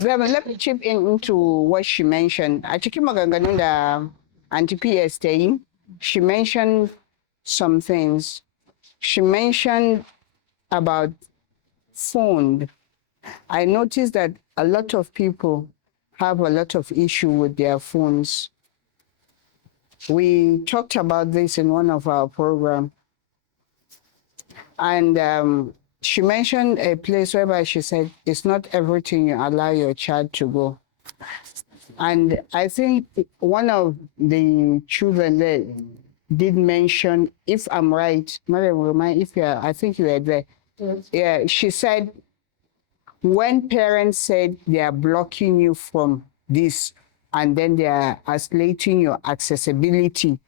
Let me chip into what she mentioned. A cikin maganganun da Auntie PS ta yi, she mentioned some things. She mentioned about phone. I noticed that a lot of people have a lot of issue with their phones. We talked about this in one of our programs, and she mentioned a place whereby she said it's not everything you allow your child to go. And I think one of the children there did mention, if I'm right, Mariam, remind if you're, I think you were there. Yes. Yeah, she said when parents said they are blocking you from this and then they are isolating your accessibility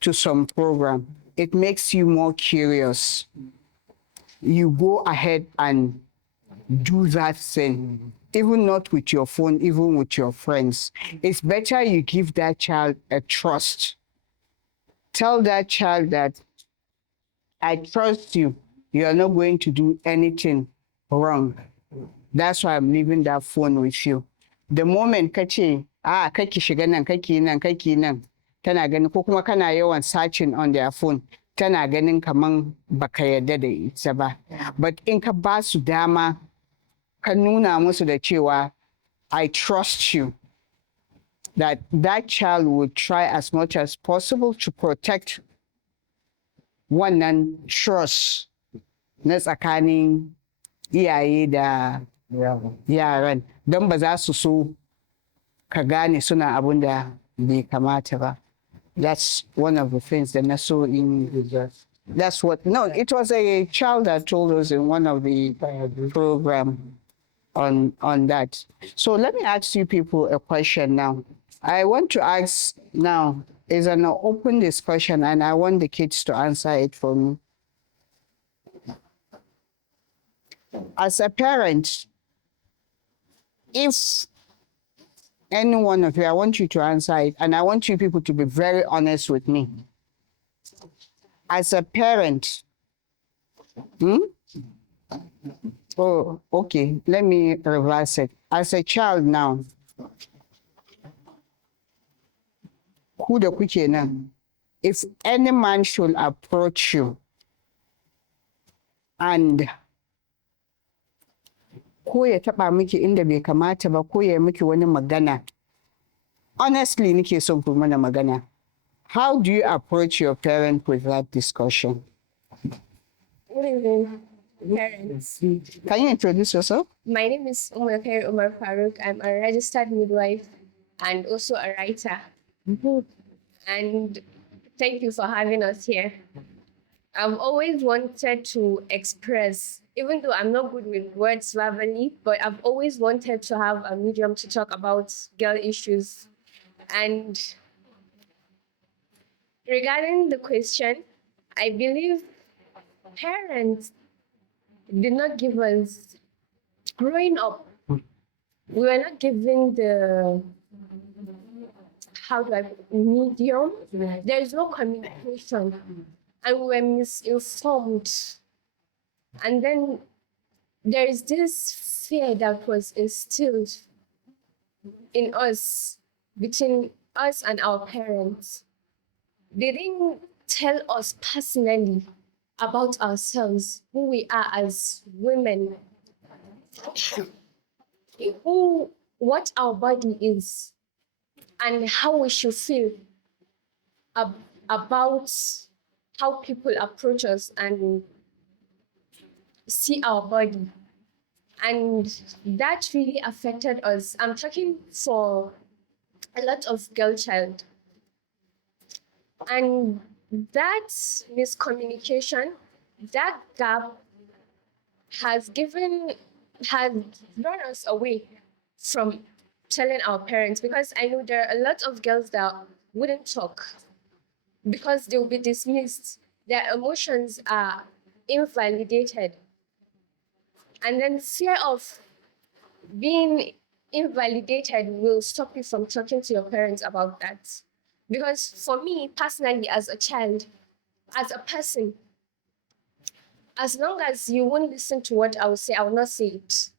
to some program, it makes you more curious. You go ahead and do that thing, even not with your phone, even with your friends. It's better you give that child a trust. Tell that child that I trust you. You are not going to do anything wrong. That's why I'm leaving that phone with you. The moment ka ce, kake shiga nan, kake nan, tana ganin ko kuma kana yawan searching on their phone, tana ganin kaman baka yarda da ita ba. But in ka ba su dama, ka nuna musu da cewa I trust you, that child will try as much as possible to protect wannan trust na tsakanin iyaye da yaran don ba za su so ka gane suna abun da bai kamata ba. That's one of the things that Naso in. That's what. No, it was a child that told us in one of the program on that. So let me ask you people a question now. I want to ask now is an open discussion, and I want the kids to answer it for me. As a parent, if any one of you, I want you to answer it, and I want you people to be very honest with me. As a parent, oh, okay, let me reverse it. As a child now, who da kuke nan, if any man should approach you and ko ya taɓa miki inda bai kamata ba ko ya miki wani magana, honestly nike son ku mana magana, how do you approach your parent with that discussion? Good evening, parents. Can you introduce yourself? My name is Umar Farouk. I'm a registered midwife and also a writer. And thank you for having us here. I've always wanted to express, even though I'm not good with words verbally, but I've always wanted to have a medium to talk about girl issues. And regarding the question, I believe parents did not give us, growing up, we were not given the, medium. There is no communication. And we were misinformed. And then there is this fear that was instilled in us, between us and our parents. They didn't tell us personally about ourselves, who we are as women, what our body is, and how we should feel about how people approach us and see our body. And that really affected us. I'm talking for a lot of girl child. And that miscommunication, that gap has run us away from telling our parents, because I know there are a lot of girls that wouldn't talk because they'll be dismissed. Their emotions are invalidated. And then fear of being invalidated will stop you from talking to your parents about that. Because for me, personally, as a child, as a person, as long as you won't listen to what I will say, I will not say it.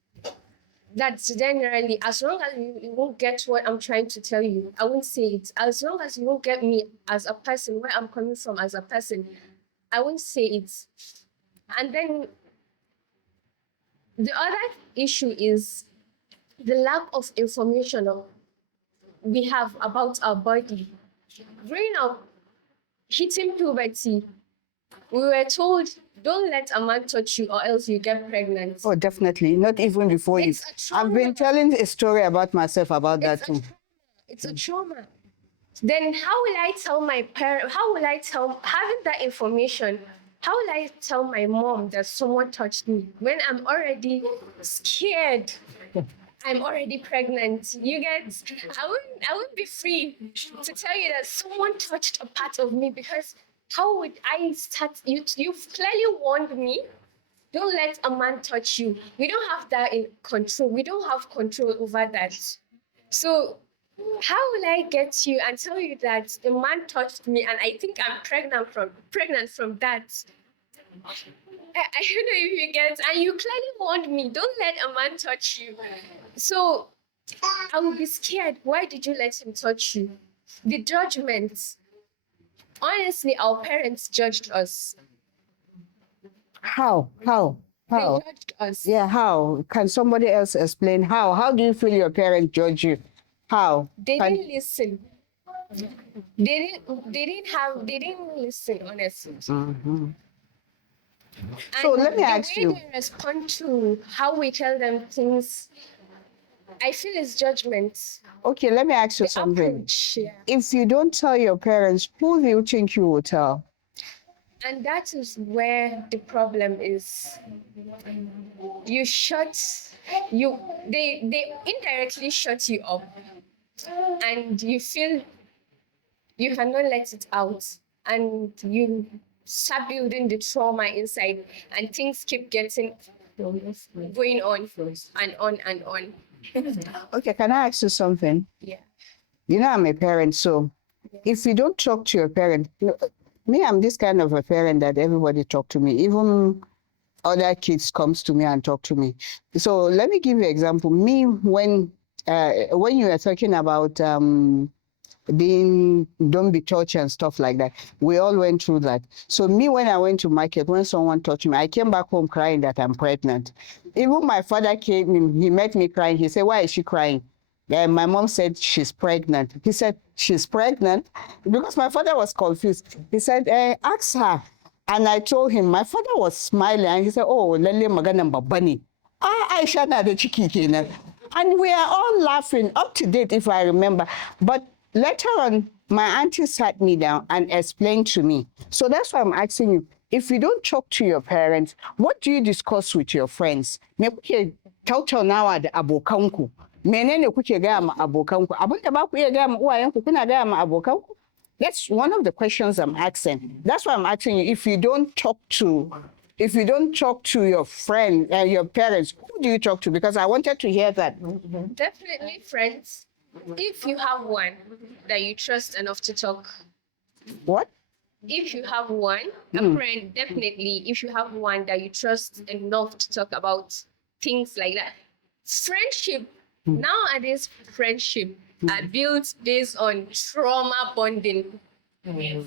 That's generally, as long as you won't get what I'm trying to tell you, I won't say it. As long as you won't get me as a person, where I'm coming from as a person, I won't say it. And then the other issue is the lack of information we have about our body. Growing up, hitting puberty, we were told, don't let a man touch you or else you get pregnant. Oh, definitely. Not even before you. It's a I've been trauma. telling a story about myself about that It's a too. trauma. It's a trauma. Then how will I tell my parent? How will I tell, having that information? How will I tell my mom that someone touched me when I'm already scared? I'm already pregnant. You get, I wouldn't be free to tell you that someone touched a part of me, because how would I start? You've clearly warned me. Don't let a man touch you. We don't have that in control. We don't have control over that. So how will I get you and tell you that a man touched me and I think I'm pregnant from that? I don't know if you get, and you clearly warned me, don't let a man touch you. So I will be scared. Why did you let him touch you? The judgment. Honestly, our parents judged us. How? They How? judged us. Yeah, how? Can somebody else explain how? How do you feel your parents judge you? How? They Can- didn't listen. They didn't listen, honestly. Mhm. So And let me the ask way you. they respond to how we tell them things, I feel is judgment. Okay, let me ask you The something. approach, yeah. If you don't tell your parents, who do you think you will tell? And that is where the problem is. You shut you they indirectly shut you up, and you feel you cannot let it out, and you start building the trauma inside, and things keep getting going on and on and on. Okay, can I ask you something? Yeah. You know, I'm a parent, so if you don't talk to your parent, me, I'm this kind of a parent that everybody talk to me, even other kids comes to me and talk to me. So let me give you an example. Me, when you are talking about being don't be touched and stuff like that, we all went through that. So me, when I went to market, when someone touched me, I came back home crying that I'm pregnant. Even my father came in, he met me crying. He said, why is she crying? My mom said she's pregnant. He said, she's pregnant? Because my father was confused. He said, ask her. And I told him, my father was smiling and he said, oh, lalle maganan babba ne. Aisha na da ciki kenan. And we are all laughing, up to date if I remember. But later on, my auntie sat me down and explained to me. So that's why I'm asking you, if you don't talk to your parents, what do you discuss with your friends? Me kuke tattaunawa da abokanku? Menene kuke gaya ma abokanku? Abin da ba ku iya gaya ma uwayenku kuna gaya ma abokanku? That's one of the questions I'm asking. That's why I'm asking you, if you don't talk to your friend and your parents, who do you talk to? Because I wanted to hear that. Definitely friends. If you have one that you trust enough to talk, What? if you have one, a friend, definitely, if you have one that you trust enough to talk about things like that. Friendship, nowadays, friendship are built based on trauma bonding. Yeah.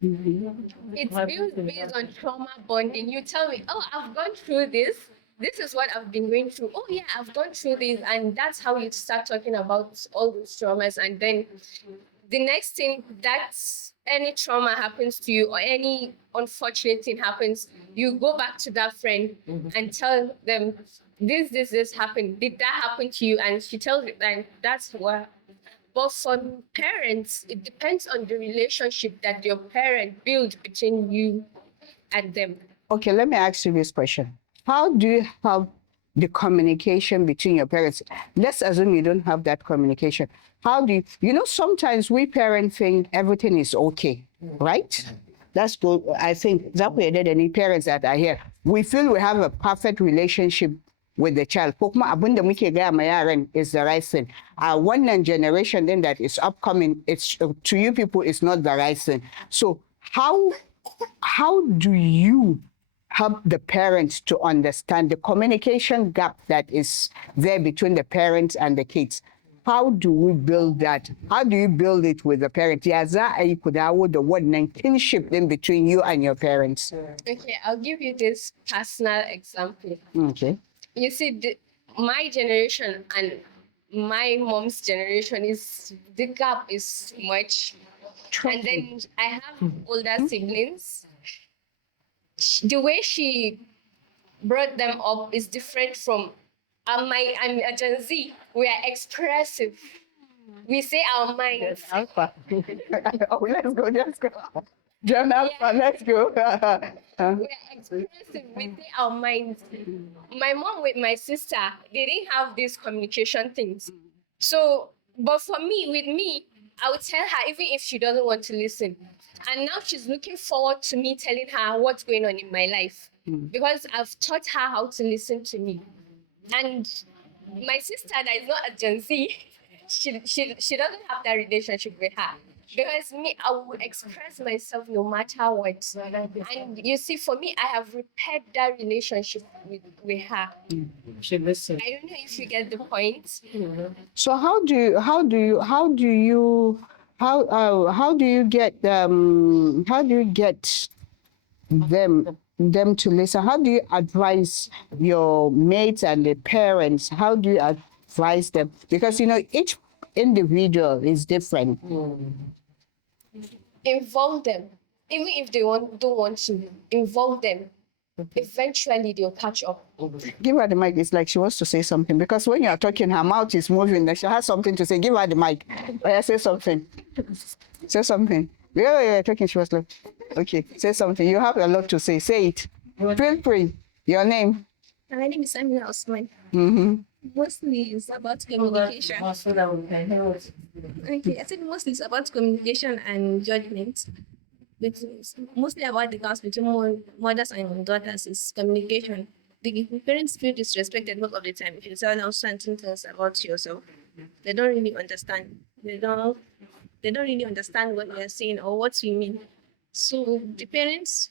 It's built based on trauma bonding. You tell me, oh, I've gone through this. This is what I've been going through. Oh, yeah, I've gone through this. And that's how you start talking about all those traumas. And then the next thing that any trauma happens to you or any unfortunate thing happens, you go back to that friend and tell them, this happened. Did that happen to you? And she tells you, and that's what. But for parents, it depends on the relationship that your parent builds between you and them. Okay, let me ask you this question. How do you have the communication between your parents? Let's assume you don't have that communication. How do you, sometimes we parents think everything is okay, right? That's good. I think that way that any parents that are here, we feel we have a perfect relationship with the child. Ko kuma abin da muke gaya ma yaran is the right thing. One generation then that is upcoming, it's to you people, it's not the right thing. So how do you help the parents to understand the communication gap that is there between the parents and the kids. How do we build that? How do you build it with the parents? Yeah, that you could have the word kinship in between you and your parents. Okay, I'll give you this personal example. Okay. You see, my generation and my mom's generation is the gap is much. And then I have older siblings. The way she brought them up is different from I'm a Gen Z. We are expressive. We say our minds. Alpha. Oh, let's go. John Alpha, let's go. We are expressive. We say our minds. My mom with my sister, they didn't have these communication things. So, but for me, with me, I would tell her even if she doesn't want to listen. And now she's looking forward to me telling her what's going on in my life because I've taught her how to listen to me. And my sister that is not a Gen Z, she doesn't have that relationship with her. Because me, I will express myself no matter what. And you see, for me, I have repaired that relationship with her. She listens. I don't know if you get the point. So how do you get them to listen? How do you advise your mates and the parents? How do you advise them? Because each individual is different. Involve them. Even if they don't want to, involve them. Eventually they'll catch up. Give her the mic. It's like she wants to say something, because when you are talking, her mouth is moving. Like she has something to say. Give her the mic. Oh, yeah, say something. Say something. Yeah, you're talking. She was like, okay, say something. You have a lot to say. Say it. Feel free. Your name. My name is Amina Osman. Mostly it's about communication. Okay, I said mostly it's about communication and judgment. It's mostly about the gaps between mothers and daughters is communication. The parents feel disrespected most of the time if you tell them certain things about yourself. They don't really understand. They don't really understand what you're saying or what you mean. So the parents,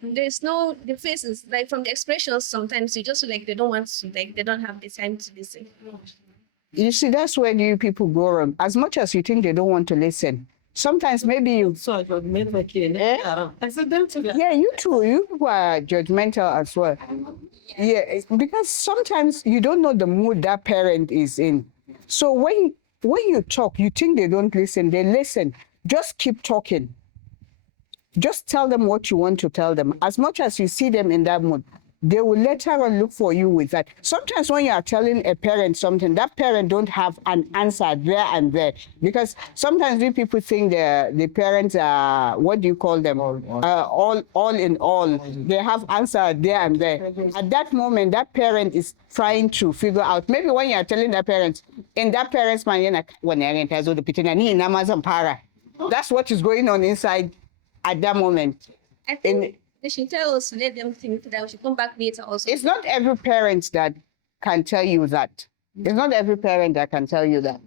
there's no the faces, like from the expressions sometimes you just feel like they don't want to, like they don't have the time to listen. You see, that's where you people go wrong. As much as you think they don't want to listen, sometimes maybe you. So I got made my kid. I said them to Yeah, you too. You people are judgmental as well. Yeah, because sometimes you don't know the mood that parent is in. So when you talk, you think they don't listen. They listen. Just keep talking. Just tell them what you want to tell them. As much as you see them in that mood, they will later on look for you with that. Sometimes when you are telling a parent something, that parent don't have an answer there and there. Because sometimes we people think the parents are, what do you call them? All in all. They have answer there and there. At that moment, that parent is trying to figure out. Maybe when you are telling that parent, in that parent's mind, that's what is going on inside at that moment. I think they should tell us to let them think that we should come back later also. It's not every parent that can tell you that. It's not every parent that can tell you that.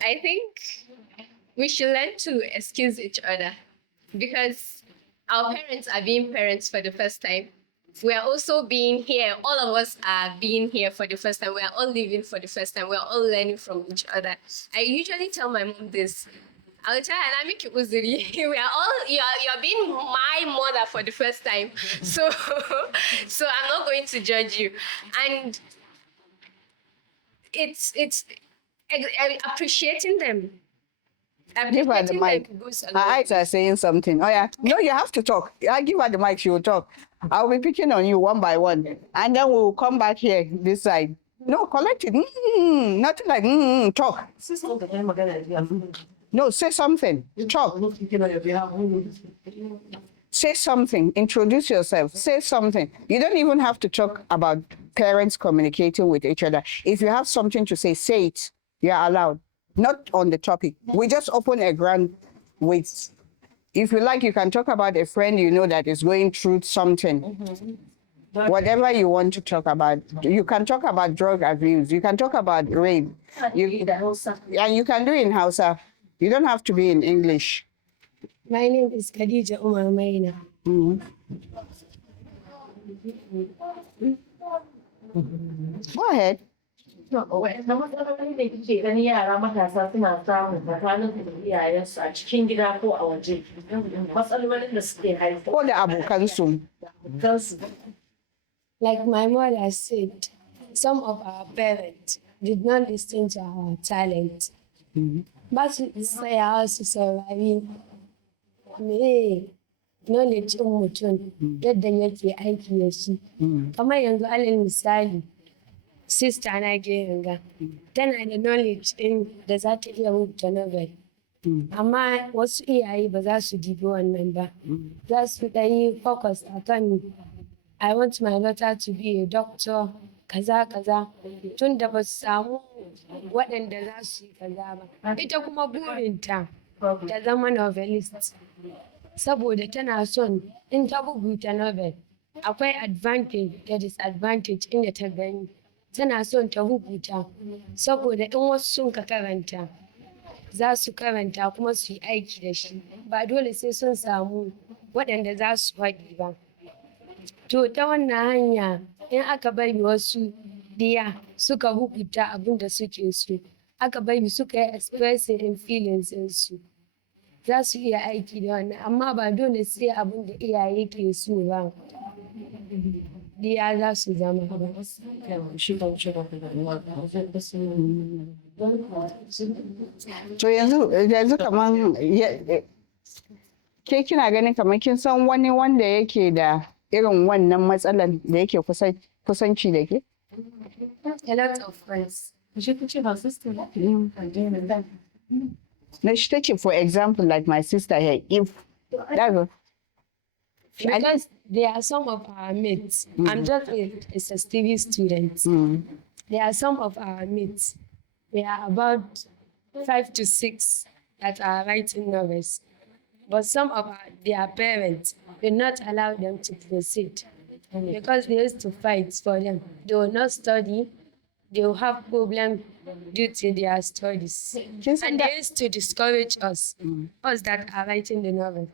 I think we should learn to excuse each other because our parents are being parents for the first time. We are also being here. All of us are being here for the first time. We are all living for the first time. We are all learning from each other. I usually tell my mom this. I'll tell her, we are all, you're being my mother for the first time. So I'm not going to judge you. And it's appreciating them. Give her the Appreciating mic. them goes a Her long eyes are saying something. Oh yeah. No, you have to talk. I give her the mic, she will talk. I'll be picking on you one by one. And then we'll come back here, this side. No, collect it. Nothing like talk. No, say something. Talk. Say something. Introduce yourself. Say something. You don't even have to talk about parents communicating with each other. If you have something to say it. You're allowed. Not on the topic. We just open a ground with. If you like, you can talk about a friend you know that is going through something. Whatever you want to talk about. You can talk about drug abuse. You can talk about rape. And you can do it in Hausa. You don't have to be in English. My name is Khadija Umar Maina. Mhm. Go ahead. Waɗanne matsaloli da kike ganin yara matasa suna samu tsakanin su da iyayensu a cikin gida ko a waje? Matsalolin da suke haifa Ko da abokansu. kansu. Like my mother said, some of our parents did not listen to our talent. Ba su tsayawa su saurari me knowledge ɗin mutum yadda yake aiki da shi. Kamar yanzu alal misali, sister na Geringa tana da knowledge ɗin da za ta iya rubuta novel. Amma wasu iyaye ba za su dibi wannan ba. Za su ɗayi focus a kan I want my daughter to be a doctor, kaza kaza, tun da ba su samu waɗanda za su yi kaza ba. Ita kuma burinta ta zama novelist, saboda tana son in ta rubuta novel, akwai advantage da disadvantage inda ta gani. Tana son ta rubuta, saboda in wasu sun ka karanta, za su karanta kuma su yi aiki da shi. Ba dole sai sun samu waɗanda za su faɗi ba. To ta wannan hanya in aka bari wasu diya suka rubuta abin da suke so, aka bari suka yi expressing in feelings ɗinsu, za su iya aiki da wannan, amma ba dole sai abin da iyaye ke so ba diya za su zama ba. To yanzu kaman ke kina ganin kamar kin san wani wanda yake da irin wannan matsalan da yake kusanci da ke? A lot of friends. Na shi take, for example, like my sister here, if that's Because there are some of our mates, I'm just a SSTV student. There are some of our mates, we are about 5 to 6 that are writing novels. But some of their parents will not allow them to proceed because they used to fight for them. They will not study, they will have problems due to their studies. And they used to discourage us, us that are writing the novel.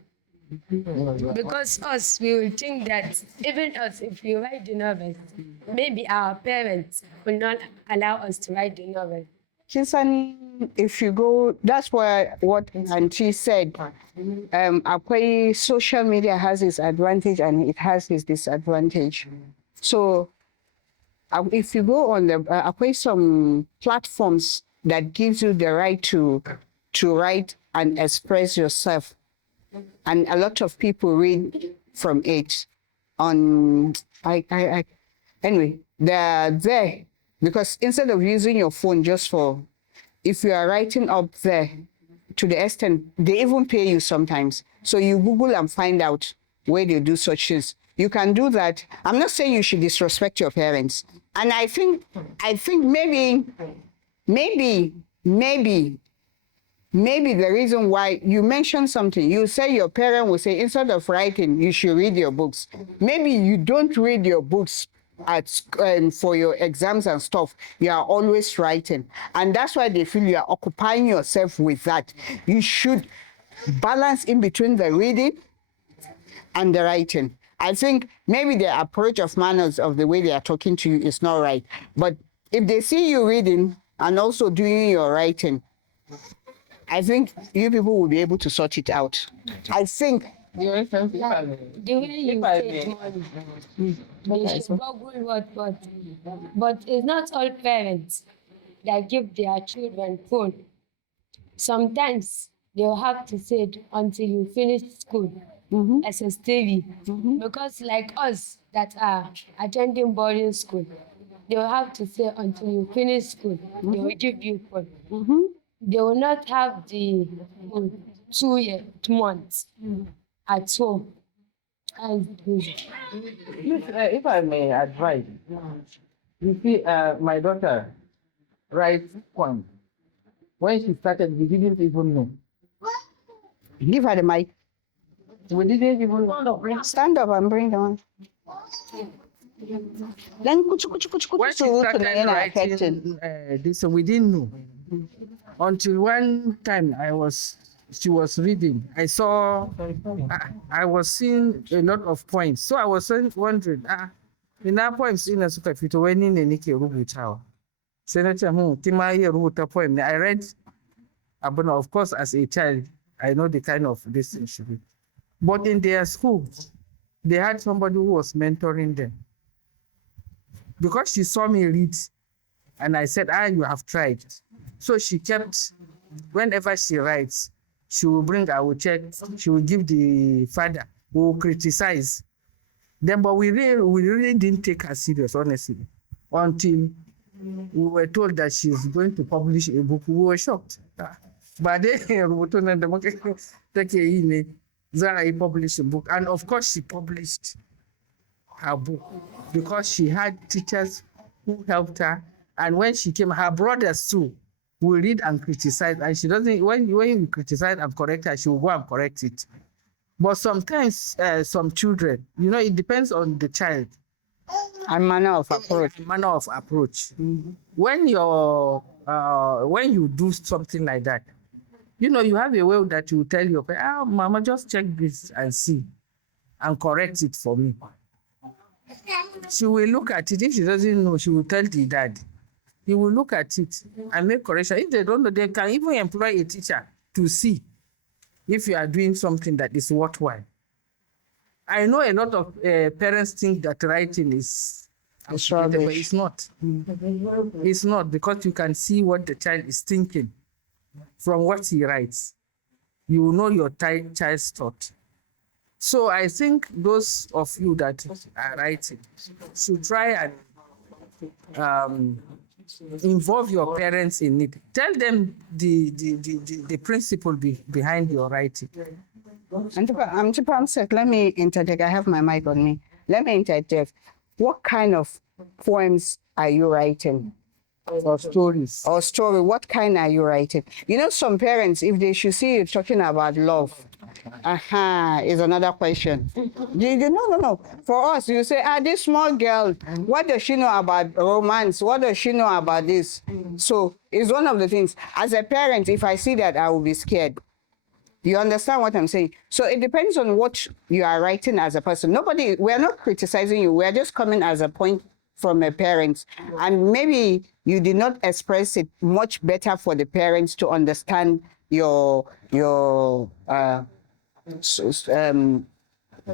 Because us, we will think that even us, if we write the novel, maybe our parents will not allow us to write the novel. kin san if you go, that's why what Auntie said, akwai social media has its advantage and it has its disadvantage. So if you go on the, akwai some platforms that gives you the right to write and express yourself. And a lot of people read from it on, anyway, they're there because instead of using your phone just for, if you are writing up there to the extent, they even pay you sometimes. So you Google and find out where they do such things. You can do that. I'm not saying you should disrespect your parents. And I think maybe the reason why you mentioned something, you say your parent will say, instead of writing, you should read your books. Maybe you don't read your books for your exams and stuff. You are always writing. And that's why they feel you are occupying yourself with that. You should balance in between the reading and the writing. I think maybe the approach of manners of the way they are talking to you is not right. But if they see you reading and also doing your writing, I think you people will be able to sort it out. I think. The way you take money, they should Google what. But it's not all parents that give their children phone. Sometimes they'll have to say it until you finish school as a study. Because like us that are attending boarding school, they'll have to say until you finish school, they will give you phone. They will not have the 2 months at home. And If I may advise, you see, my daughter writes poems. When she started, we didn't even know. Give her the mic. We didn't even know. Stand up and bring the one. Then When she started writing this, we didn't know. Until one time I was she was reading, I was seeing a lot of points. So I was wondering, ina poems ina suka fito wani ne nake rubutawa. Sai na ce, ki ma iya rubuta poem ne. I read, but of course, as a child, I know the kind of this thing should be. But in their school, they had somebody who was mentoring them. Because she saw me read, and I said, you have tried. So she kept, whenever she writes, she will bring, I will check, she will give the father, who will criticize. Then, but we really didn't take her serious, honestly, until we were told that she's going to publish a book. We were shocked. But then, Zara published a book. And of course, she published her book because she had teachers who helped her. And when she came, her brothers too will read and criticize. And she doesn't, when you criticize and correct her, she will go and correct it. But sometimes some children, it depends on the child. And manner of approach. When you do something like that, you have a way that you tell your parents, Mama, just check this and see and correct it for me. She will look at it. If she doesn't know, she will tell the dad. He will look at it and make correction. If they don't know, they can even employ a teacher to see if you are doing something that is worthwhile. I know a lot of parents think that writing is rubbish. But it's not. It's not, because you can see what the child is thinking from what he writes. You will know your child's thought. So I think those of you that are writing should try and involve your parents in it. Tell them the principle behind your writing. Let me interject. I have my mic on me. Let me interject. What kind of poems are you writing? Or stories. Or story. What kind are you writing? Some parents, if they should see you talking about love, is another question. No. For us, you say, this small girl, what does she know about romance? What does she know about this? So it's one of the things. As a parent, if I see that, I will be scared. You understand what I'm saying? So it depends on what you are writing as a person. We are not criticizing you. We are just coming as a point from a parent. And maybe you did not express it much better for the parents to understand your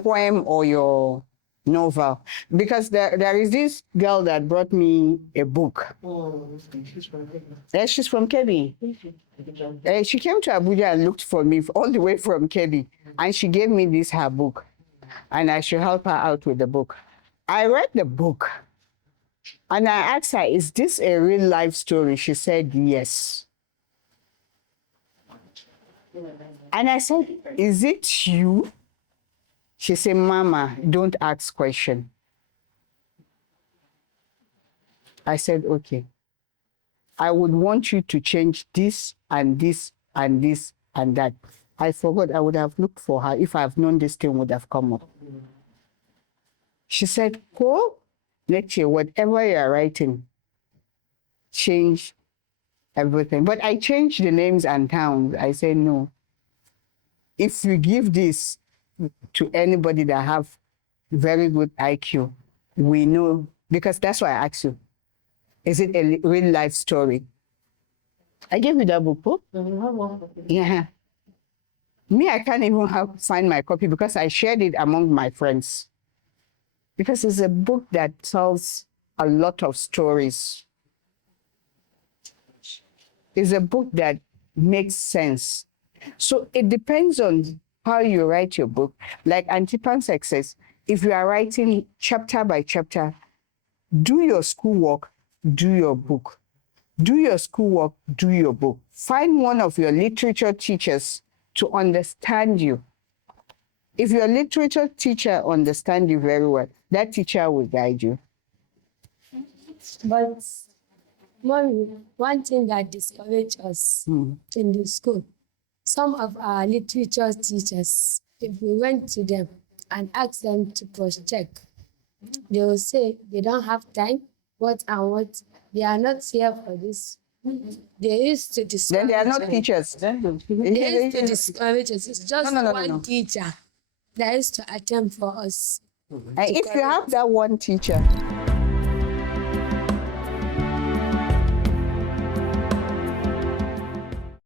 poem or your novel. Because there is this girl that brought me a book. She's from Kebbi. She came to Abuja and looked for me all the way from Kebbi. And she gave me her book. And I should help her out with the book. I read the book. And I asked her, is this a real life story? She said, yes. And I said, is it you? She said, Mama, don't ask questions. I said, okay. I would want you to change this and this and this and that. I forgot. I would have looked for her if I have known this thing would have come up. She said, go, next year, whatever you're writing, change everything. But I changed the names and towns. I said, no. If you give this to anybody that have very good IQ, we know, because that's why I asked you, is it a real life story? I gave you that book, huh? Yeah. Me, I can't even find my copy because I shared it among my friends. Because it's a book that tells a lot of stories. It's a book that makes sense. So it depends on how you write your book. Like Auntie Pansek says, if you are writing chapter by chapter, do your schoolwork, do your book. Do your schoolwork, do your book. Find one of your literature teachers to understand you. If your literature teacher understands you very well, that teacher will guide you. But Mommy, one thing that discouraged us in the school, some of our literature teachers, if we went to them and asked them to cross-check, they will say they don't have time, what and what. They are not here for this. They used to discourage Then they are not us. teachers. They used to discourage us. It's just No. one teacher that used to attempt for us. And if you have that one teacher,